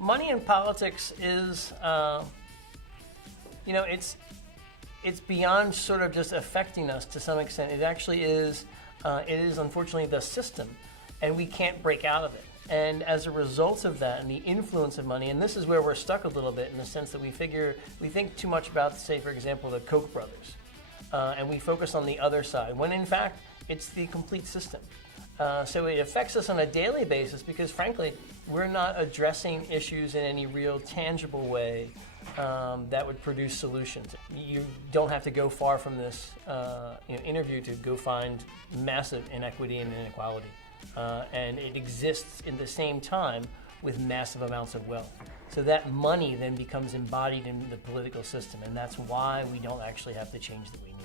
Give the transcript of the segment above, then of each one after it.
Money in politics is, it's beyond sort of just affecting us to some extent. It actually is, it is unfortunately the system, and we can't break out of it. And as a result of that and the influence of money, and this is where we're stuck a little bit in the sense that we think too much about, say, for example, the Koch brothers, and we focus on the other side, when in fact, it's the complete system. So it affects us on a daily basis because, frankly, we're not addressing issues in any real tangible way that would produce solutions. You don't have to go far from this interview to go find massive inequity and inequality. And it exists in the same time with massive amounts of wealth. So that money then becomes embodied in the political system, and that's why we don't actually have the change that we need.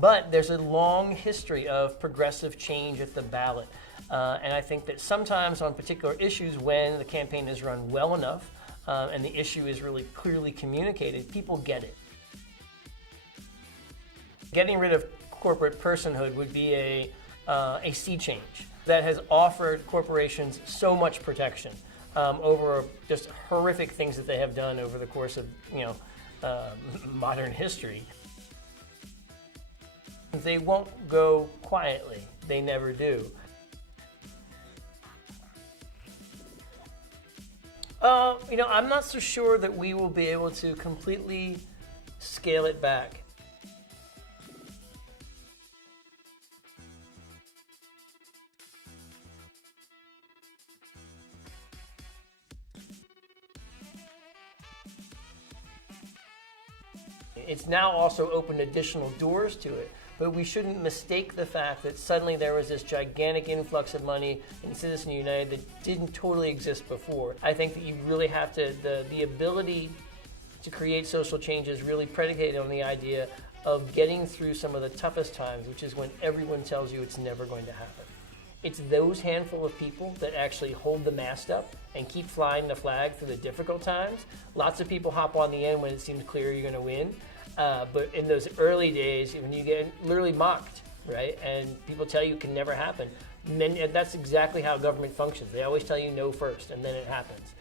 But there's a long history of progressive change at the ballot. And I think that sometimes on particular issues, when the campaign is run well enough and the issue is really clearly communicated, people get it. Getting rid of corporate personhood would be a sea change that has offered corporations so much protection over just horrific things that they have done over the course of modern history. They won't go quietly. They never do. I'm not so sure that we will be able to completely scale it back. It's now also opened additional doors to it. But we shouldn't mistake the fact that suddenly there was this gigantic influx of money in Citizens United that didn't totally exist before. I think that you really have to, the ability to create social change is really predicated on the idea of getting through some of the toughest times, which is when everyone tells you it's never going to happen. It's those handful of people that actually hold the mast up and keep flying the flag through the difficult times. Lots of people hop on the end when it seems clear you're going to win. But in those early days, when you get literally mocked, right, and people tell you it can never happen, and that's exactly how government functions. They always tell you no first, and then it happens.